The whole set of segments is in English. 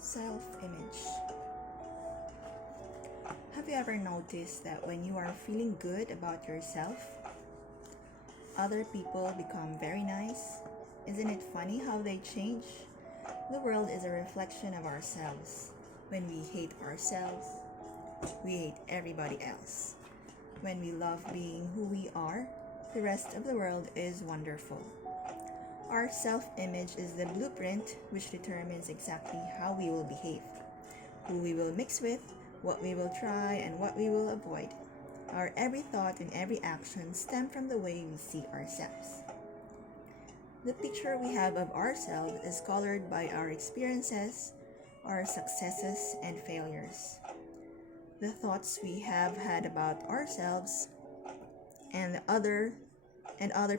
Self-image. Have you ever noticed that when you are feeling good about yourself, other people become very nice? Isn't it funny how they change? The world is a reflection of ourselves. When we hate ourselves, we hate everybody else. When we love being who we are, the rest of the world is wonderful. Our self-image is the blueprint which determines exactly how we will behave, who we will mix with, what we will try, and what we will avoid. Our every thought and every action stem from the way we see ourselves. The picture we have of ourselves is colored by our experiences, our successes and failures, the thoughts we have had about ourselves, and other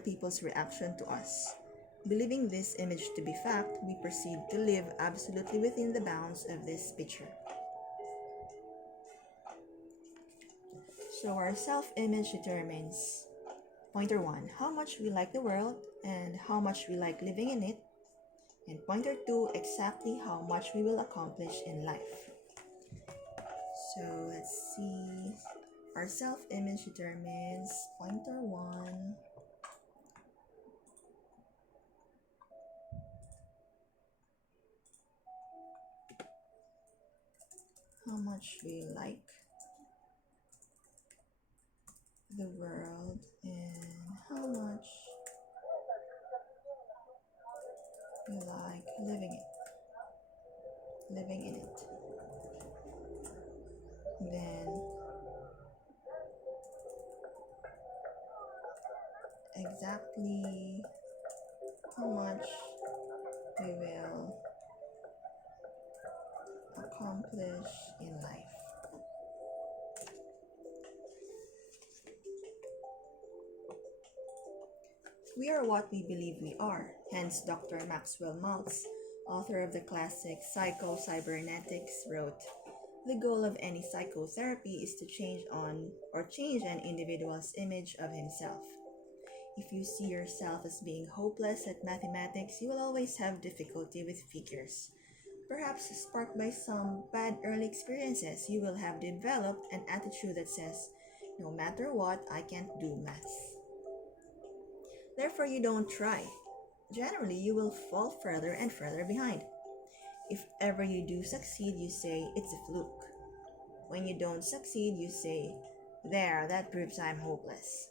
people's reaction to us. Believing this image to be fact, we proceed to live absolutely within the bounds of this picture. So our self-image determines pointer 1, how much we like the world and how much we like living in it, and pointer 2, exactly how much we will accomplish in life. So let's see. Our self-image determines pointer 1, how much we like the world and how much we like living in it. Then exactly how much we will accomplish in life. We are what we believe we are, hence Dr. Maxwell Maltz, author of the classic Psycho-Cybernetics, wrote, "The goal of any psychotherapy is to change an individual's image of himself. If you see yourself as being hopeless at mathematics, you will always have difficulty with figures. Perhaps sparked by some bad early experiences, you will have developed an attitude that says, no matter what, I can't do maths. Therefore, you don't try. Generally, you will fall further and further behind. If ever you do succeed, you say it's a fluke. When you don't succeed, you say, there, that proves I'm hopeless.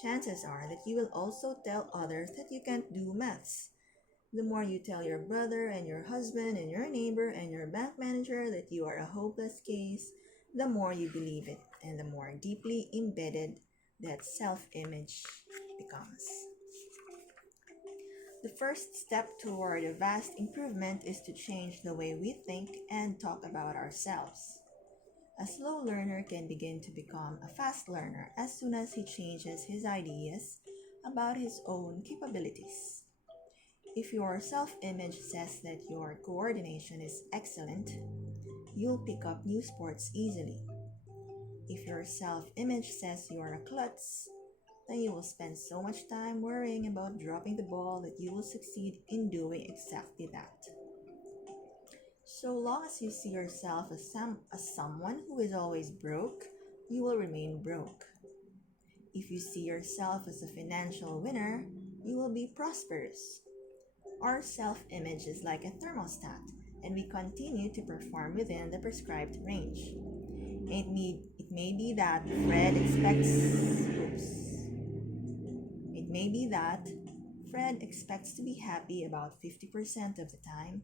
Chances are that you will also tell others that you can't do maths. The more you tell your brother and your husband and your neighbor and your bank manager that you are a hopeless case, the more you believe it and the more deeply embedded that self-image becomes. The first step toward a vast improvement is to change the way we think and talk about ourselves. A slow learner can begin to become a fast learner as soon as he changes his ideas about his own capabilities. If your self-image says that your coordination is excellent, you'll pick up new sports easily. If your self-image says you are a klutz, then you will spend so much time worrying about dropping the ball that you will succeed in doing exactly that. So long as you see yourself as someone who is always broke, you will remain broke. If you see yourself as a financial winner, you will be prosperous. Our self-image is like a thermostat, and we continue to perform within the prescribed range. It may be that Fred expects It may be that Fred expects to be happy about 50% of the time.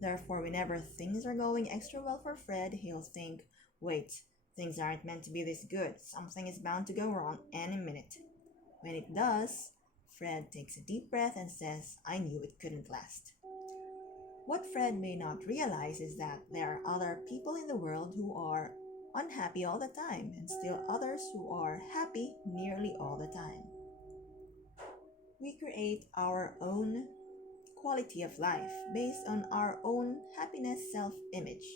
Therefore, whenever things are going extra well for Fred, he'll think, wait, things aren't meant to be this good. Something is bound to go wrong any minute. When it does, Fred takes a deep breath and says, I knew it couldn't last. What Fred may not realize is that there are other people in the world who are unhappy all the time, and still others who are happy nearly all the time. We create our own quality of life based on our own happiness self-image.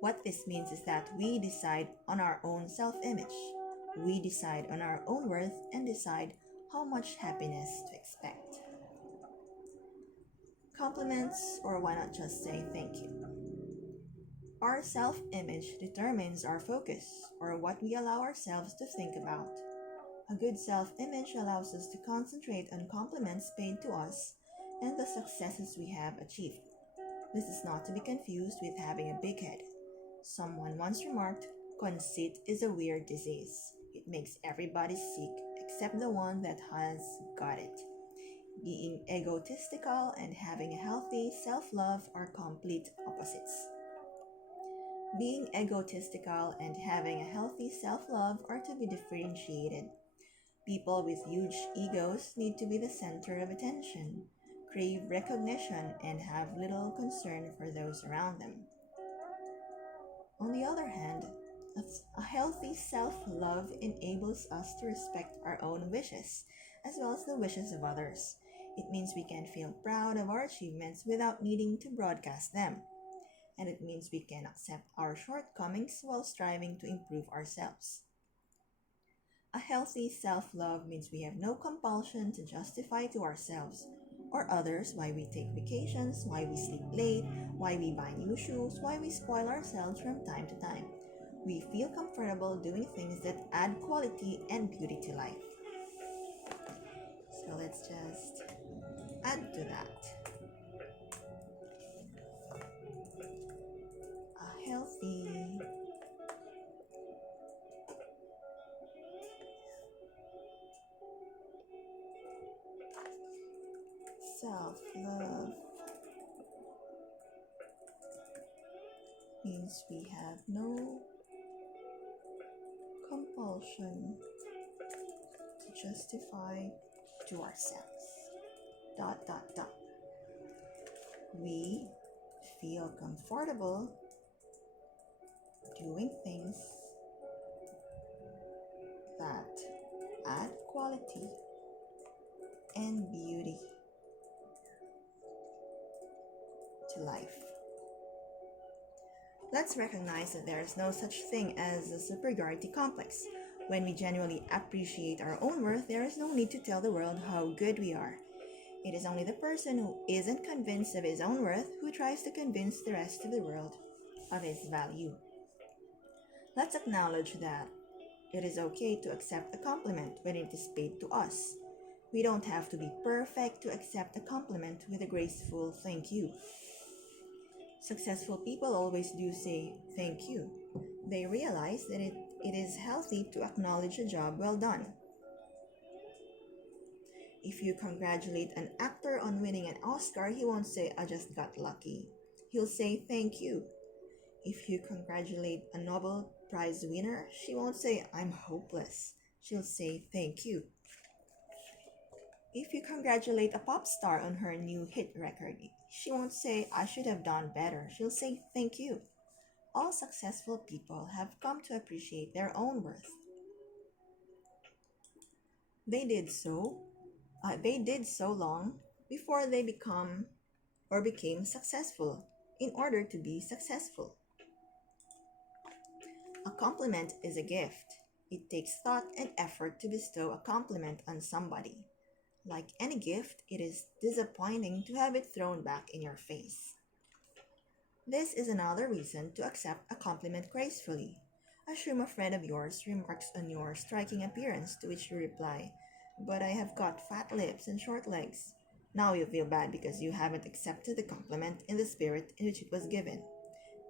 What this means is that we decide on our own self-image. We decide on our own worth and decide how much happiness to expect. Compliments, or why not just say thank you? Our self image determines our focus, or what we allow ourselves to think about. A good self image allows us to concentrate on compliments paid to us and the successes we have achieved. This is not to be confused with having a big head. Someone once remarked, conceit is a weird disease. It makes everybody sick except the one that has got it. Being egotistical and having a healthy self love are complete opposites. Being egotistical and having a healthy self love are to be differentiated. People with huge egos need to be the center of attention, crave recognition, and have little concern for those around them. On the other hand, a healthy self love enables us to respect our own wishes as well as the wishes of others. It means we can feel proud of our achievements without needing to broadcast them. And it means we can accept our shortcomings while striving to improve ourselves. A healthy self love means we have no compulsion to justify to ourselves or others why we take vacations, why we sleep late, why we buy new shoes, why we spoil ourselves from time to time. We feel comfortable doing things that add quality and beauty to life. So let's just add to that. A healthy self love means we have no compulsion to justify to ourselves. Dot dot dot. We feel comfortable doing things that add quality and beauty to life. Let's recognize that there is no such thing as a superiority complex. When we genuinely appreciate our own worth, there is no need to tell the world how good we are. It is only the person who isn't convinced of his own worth who tries to convince the rest of the world of his value. Let's acknowledge that it is okay to accept a compliment when it is paid to us. We don't have to be perfect to accept a compliment with a graceful thank you. Successful people always do say thank you. They realize that it is healthy to acknowledge a job well done. If you congratulate an actor on winning an Oscar, he won't say, I just got lucky. He'll say thank you. If you congratulate a Nobel Prize winner, she won't say, I'm hopeless. She'll say thank you. If you congratulate a pop star on her new hit record, she won't say, I should have done better. She'll say thank you. All successful people have come to appreciate their own worth. They did so long before they became successful in order to be successful. A compliment is a gift. It takes thought and effort to bestow a compliment on somebody. Like any gift, it is disappointing to have it thrown back in your face. This is another reason to accept a compliment gracefully. Assume a friend of yours remarks on your striking appearance, to which you reply, but I have got fat lips and short legs. Now you feel bad because you haven't accepted the compliment in the spirit in which it was given.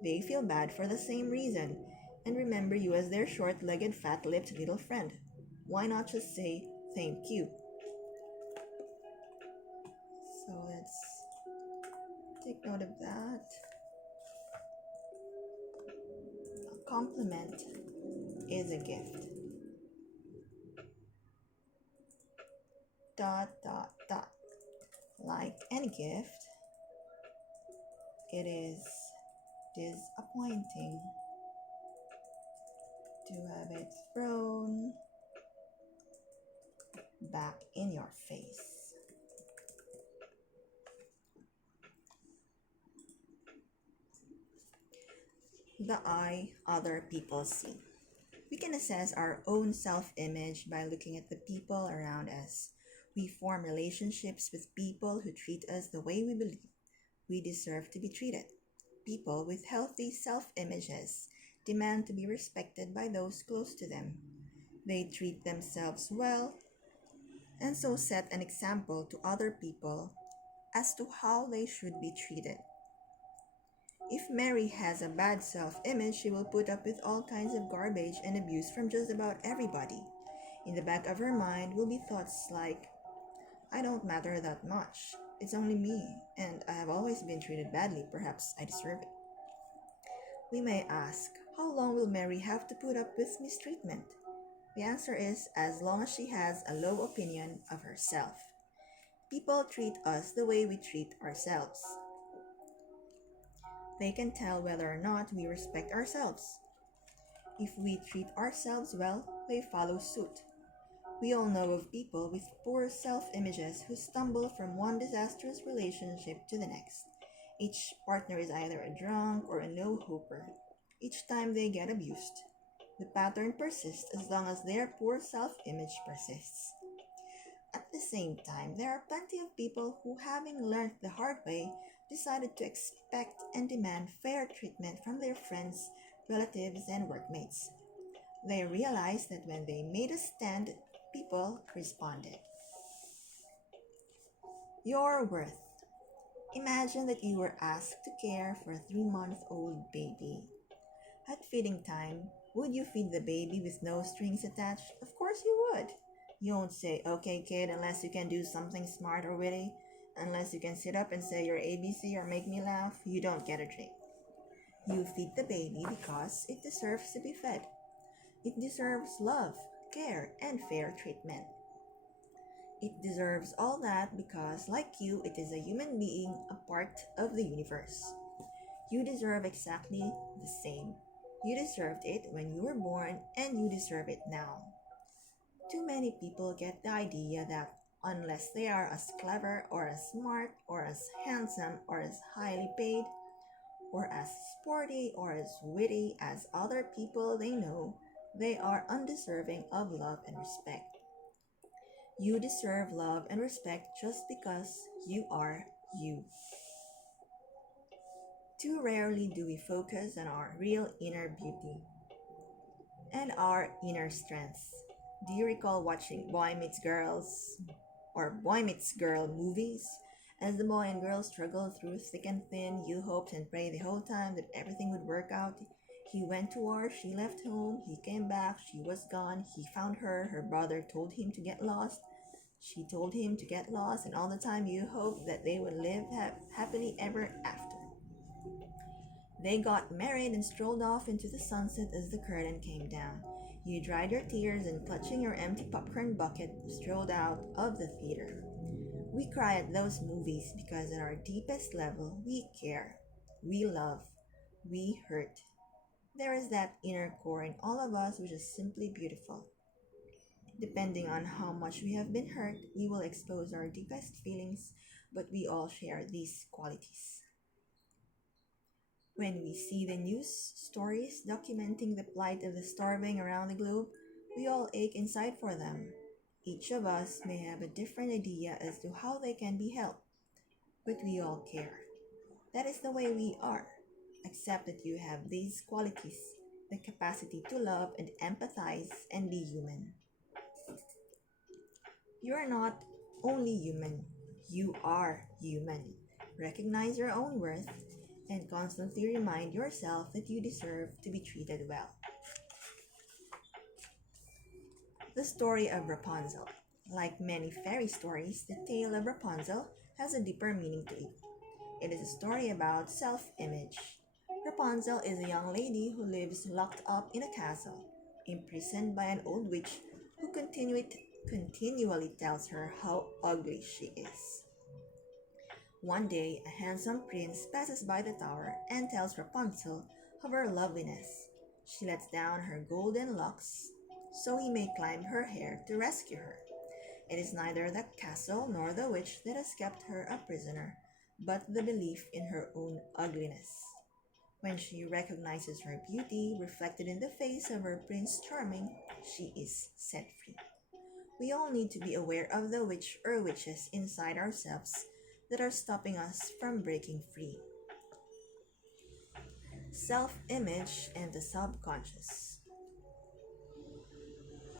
They feel bad for the same reason, and remember you as their short-legged, fat-lipped little friend. Why not just say thank you? So let's take note of that. A compliment is a gift. Dot dot dot. Like any gift, it is disappointing to have it thrown back in your face. The eye other people see. We can assess our own self-image by looking at the people around us. We form relationships with people who treat us the way we believe we deserve to be treated. People with healthy self images demand to be respected by those close to them. They treat themselves well and so set an example to other people as to how they should be treated. If Mary has a bad self image, she will put up with all kinds of garbage and abuse from just about everybody. In the back of her mind will be thoughts like, I don't matter that much. It's only me, and I have always been treated badly. Perhaps I deserve it. We may ask, how long will Mary have to put up with mistreatment? The answer is as long as she has a low opinion of herself. People treat us the way we treat ourselves. They can tell whether or not we respect ourselves. If we treat ourselves well, they follow suit. We all know of people with poor self images who stumble from one disastrous relationship to the next. Each partner is either a drunk or a no hooper. Each time they get abused, the pattern persists as long as their poor self image persists. At the same time, there are plenty of people who, having learned the hard way, decided to expect and demand fair treatment from their friends, relatives, and workmates. They realized that when they made a stand, people responded. Your worth. Imagine that you were asked to care for a 3-month-old baby. At feeding time, would you feed the baby with no strings attached? Of course you would. You won't say, okay, kid, unless you can do something smart or witty. Unless you can sit up and say your ABC or make me laugh, you don't get a drink. You feed the baby because it deserves to be fed. It deserves love, care, and fair treatment. It deserves all that because, like you, it is a human being, a part of the universe. You deserve exactly the same. You deserved it when you were born, and you deserve it now. Too many people get the idea that unless they are as clever or as smart or as handsome or as highly paid or as sporty or as witty as other people they know, they are undeserving of love and respect. You deserve love and respect just because you are you. Too rarely do we focus on our real inner beauty and our inner strengths. Do you recall watching Boy Meets Girls or Boy Meets Girl movies? As the boy and girl struggled through thick and thin, you hoped and prayed the whole time that everything would work out. He went to war, she left home, he came back, she was gone, he found her, her brother told him to get lost, she told him to get lost, and all the time you hoped that they would live happily ever after. They got married and strolled off into the sunset as the curtain came down. You dried your tears and, clutching your empty popcorn bucket, strolled out of the theater. We cry at those movies because at our deepest level, we care, we love, we hurt. There is that inner core in all of us which is simply beautiful. Depending on how much we have been hurt, we will expose our deepest feelings, but we all share these qualities. When we see the news stories documenting the plight of the starving around the globe, we all ache inside for them. Each of us may have a different idea as to how they can be helped, but we all care. That is the way we are. Accept that you have these qualities, the capacity to love and empathize and be human. You are not only human, you are human. Recognize your own worth and constantly remind yourself that you deserve to be treated well. The story of Rapunzel. Like many fairy stories, the tale of Rapunzel has a deeper meaning to it. It is a story about self image. Rapunzel is a young lady who lives locked up in a castle, imprisoned by an old witch who continually tells her how ugly she is. One day, a handsome prince passes by the tower and tells Rapunzel of her loveliness. She lets down her golden locks so he may climb her hair to rescue her. It is neither the castle nor the witch that has kept her a prisoner, but the belief in her own ugliness. When she recognizes her beauty reflected in the face of her Prince Charming, she is set free. We all need to be aware of the witch or witches inside ourselves that are stopping us from breaking free. Self image and the subconscious.